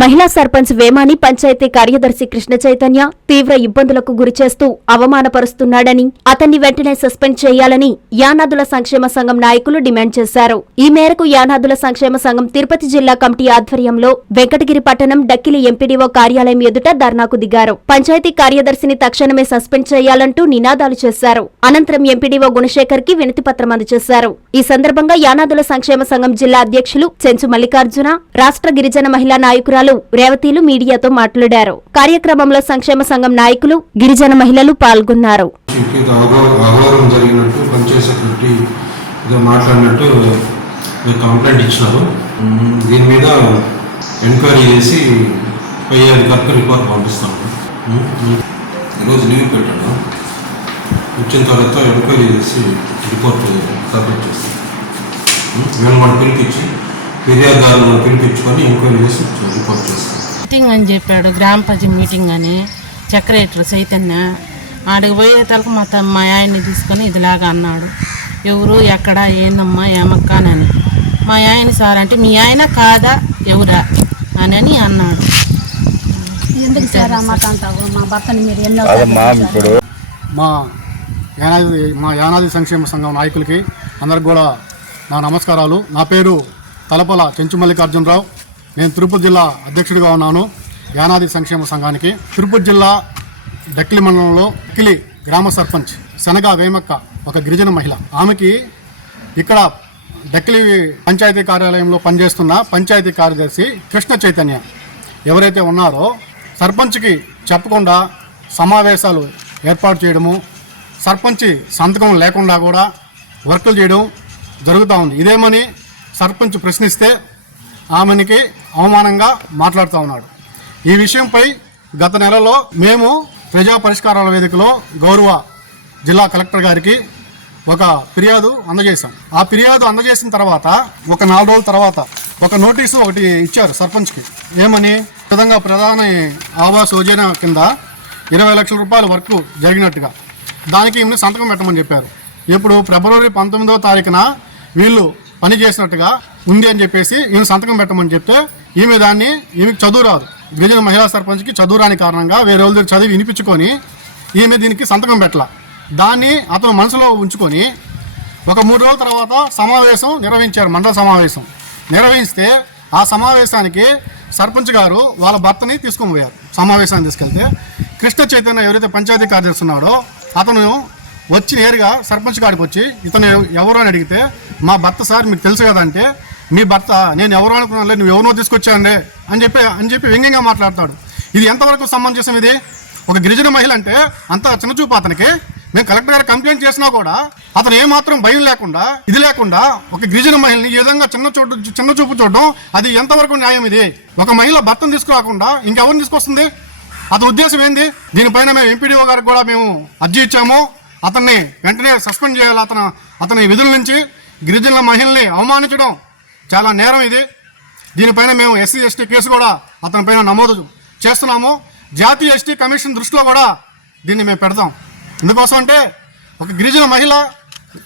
మహిళా సర్పంచ్ వేమాని పంచాయతీ కార్యదర్శి కృష్ణ చైతన్య తీవ్ర ఇబ్బందులకు గురిచేస్తూ అవమానపరుస్తున్నాడని అతన్ని వెంటనే సస్పెండ్ చేయాలని యానాదుల సంక్షేమ సంఘం నాయకులు డిమాండ్ చేశారు. ఈ మేరకు యానాదుల సంక్షేమ సంఘం తిరుపతి జిల్లా కమిటీ ఆధ్వర్యంలో వెంకటగిరి పట్టణం డక్కిలి ఎంపీడీఓ కార్యాలయం ఎదుట ధర్నాకు దిగారు. పంచాయతీ కార్యదర్శిని తక్షణమే సస్పెండ్ చేయాలంటూ నినాదాలు చేశారు. అనంతరం ఎంపీడీఓ గుణశేఖర్కి వినతిపత్రం అందజేశారు. ఈ సందర్భంగా యానాదుల సంక్షేమ సంఘం జిల్లా అధ్యక్షులు చెంచు మల్లికార్జున రాష్ట్ర గిరిజన మహిళా నాయకురాలు రేవతీలు మీడియాతో మాట్లాడారు కార్యక్రమంలో సంక్షేమ సంఘం నాయకులు గిరిజన మహిళలు పాల్గొన్నారు కంప్లైంట్ ఇచ్చినారు. దీని మీద ఎంక్వైరీ చేసి పై అధికారికి రిపోర్ట్ పంపిస్తాము. ఈరోజు లీవ్ పెట్టాను వచ్చిన తర్వాత ఎంక్వైరీ చేసి రిపోర్ట్ సబ్మిట్ చేస్తాం మ్మ్. మేము మనం పిలిపించి ఫిర్యాదుదారులను పిలిపించుకొని ఎంక్వైరీ చేసి రిపోర్ట్ చేస్తాం. మీటింగ్ అని చెప్పాడు గ్రామ పంచాయతీ మీటింగ్ అని. సెక్రటరీ చైతన్య ఆడికి పోయే తలకు మా మా ఆయన్ని తీసుకొని ఇదిలాగా అన్నాడు. ఎవరు ఎక్కడ ఏందమ్మా ఏమక్క అని. మా ఆయన సార్ అంటే మీ ఆయన కాదా ఎవరా అని అని అన్నాడు. ఎందుకు సార్ ఆ మాట అంటావు? మా భర్తని మీరు ఎన్నో మా యానాది మా యానాది సంక్షేమ సంఘం నాయకులకి అందరికి కూడా నా నమస్కారాలు. నా పేరు తలపల చెంచు మల్లికార్జునరావు. నేను తిరుపతి జిల్లా అధ్యక్షుడిగా ఉన్నాను యానాది సంక్షేమ సంఘానికి. తిరుపతి జిల్లా డక్కిలి మండలంలో డక్కిలి గ్రామ సర్పంచ్ శనగా వేమక్క ఒక గిరిజన మహిళ. ఆమెకి ఇక్కడ డక్కిలి పంచాయతీ కార్యాలయంలో పనిచేస్తున్న పంచాయతీ కార్యదర్శి కృష్ణ చైతన్య. ఎవరైతే ఉన్నారో సర్పంచ్కి చెప్పకుండా సమావేశాలు ఏర్పాటు చేయడము సర్పంచ్ సంతకం లేకుండా కూడా వర్కులు చేయడం జరుగుతూ ఉంది. ఇదేమని సర్పంచ్ ప్రశ్నిస్తే ఆమెనికి అవమానంగా మాట్లాడుతూ ఉన్నాడు. ఈ విషయంపై గత నెలలో మేము ప్రజా పరిష్కారాల వేదికలో గౌరవ జిల్లా కలెక్టర్ గారికి ఒక ఫిర్యాదు అందజేశాం. ఆ ఫిర్యాదు అందజేసిన తర్వాత ఒక నాలుగు రోజుల తర్వాత ఒక నోటీసు ఒకటి ఇచ్చారు సర్పంచ్కి. ఏమని? విధంగా ప్రధాన ఆవాస్ యోజన కింద ఇరవై లక్షల రూపాయల వర్క్ జరిగినట్టుగా. దానికి ఈమెను సంతకం పెట్టమని చెప్పారు. ఇప్పుడు ఫిబ్రవరి పంతొమ్మిదో తారీఖున వీళ్ళు పని చేసినట్టుగా ఉంది అని చెప్పేసి ఈమె సంతకం పెట్టమని చెప్తే ఈమె దాన్ని ఈమెకి చదువు రాదు. గిరిజన మహిళా సర్పంచ్కి చదువు రాని కారణంగా వేరే వాళ్ళ దగ్గర చదివి వినిపించుకొని ఈమె దీనికి సంతకం పెట్టాల. దాన్ని అతను మనసులో ఉంచుకొని ఒక మూడు రోజుల తర్వాత సమావేశం నిర్వహించారు మండల సమావేశం. నిర్వహిస్తే ఆ సమావేశానికి సర్పంచ్ గారు వాళ్ళ భర్తని తీసుకొని పోయారు. సమావేశాన్ని తీసుకెళ్తే కృష్ణ చైతన్య ఎవరైతే పంచాయతీ కార్యదర్శి ఉన్నాడో అతను వచ్చి నేరుగా సర్పంచ్ కాడికి వచ్చి ఇతను ఎవ- ఎవరు అని అడిగితే మా భర్త సార్ మీకు తెలుసు కదా అంటే మీ భర్త నేను ఎవరు అనుకున్నాను నువ్వు ఎవరినో తీసుకొచ్చానండి అని చెప్పి అని చెప్పి వ్యంగ్యంగా మాట్లాడతాడు. ఇది ఎంతవరకు సంబంధించిన ఇది? ఒక గిరిజన మహిళ అంటే అంత చిన్నచూపు అతనికి. మేము కలెక్టర్ గారు కంప్లైంట్ చేసినా కూడా అతను ఏమాత్రం భయం లేకుండా ఇది లేకుండా ఒక గిరిజన మహిళని ఈ విధంగా చిన్న చూడు చిన్న చూపు చూడడం అది ఎంతవరకు న్యాయం ఇది? ఒక మహిళ భర్తను తీసుకురాకుండా ఇంకెవరిని తీసుకొస్తుంది? అతని ఉద్దేశం ఏంది? దీనిపైన మేము ఎంపీడీఓ గారికి కూడా మేము అర్జీ ఇచ్చాము. అతన్ని వెంటనే సస్పెండ్ చేయాలి అతను. అతని విధుల నుంచి గిరిజనుల మహిళల్ని అవమానించడం చాలా నేరం ఇది. దీనిపైన మేము ఎస్సీ ఎస్టీ కేసు కూడా అతనిపైన నమోదు చేస్తున్నాము. జాతీయ ఎస్టీ కమిషన్ దృష్టిలో కూడా దీన్ని మేము పెడతాం. ఎందుకోసం అంటే ఒక గిరిజన మహిళ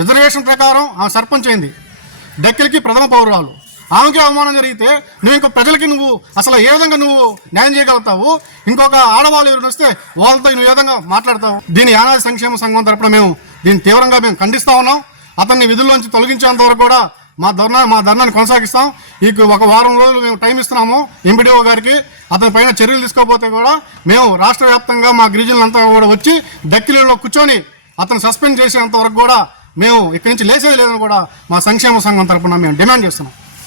రిజర్వేషన్ ప్రకారం ఆమె సర్పంచ్ అయింది. డక్కిలికి ప్రథమ పౌరురాలు. ఆమెకి అవమానం జరిగితే నువ్వు ఇంకో ప్రజలకి నువ్వు అసలు ఏ విధంగా నువ్వు న్యాయం చేయగలుగుతావు? ఇంకొక ఆడవాళ్ళు ఎవరు వస్తే వాళ్ళతో నువ్వు ఏ విధంగా మాట్లాడతావు? దీని యానాది సంక్షేమ సంఘం తరపున మేము దీన్ని తీవ్రంగా మేము ఖండిస్తా ఉన్నాం. అతన్ని విధుల్లోంచి తొలగించేంత వరకు కూడా మా ధర్నా మా ధర్నాన్ని కొనసాగిస్తాం. ఈ ఒక వారం రోజులు మేము టైం ఇస్తున్నాము ఎంపీడీఓ గారికి. అతని పైన చర్యలు తీసుకోకపోతే కూడా మేము రాష్ట్ర వ్యాప్తంగా మా గిరిజనులంతా కూడా వచ్చి డక్కిలీలో కూర్చొని అతను సస్పెండ్ చేసేంత వరకు కూడా మేము ఇక్కడి నుంచి లేచేది లేదని కూడా మా సంక్షేమ సంఘం తరపున మేము డిమాండ్ చేస్తున్నాం.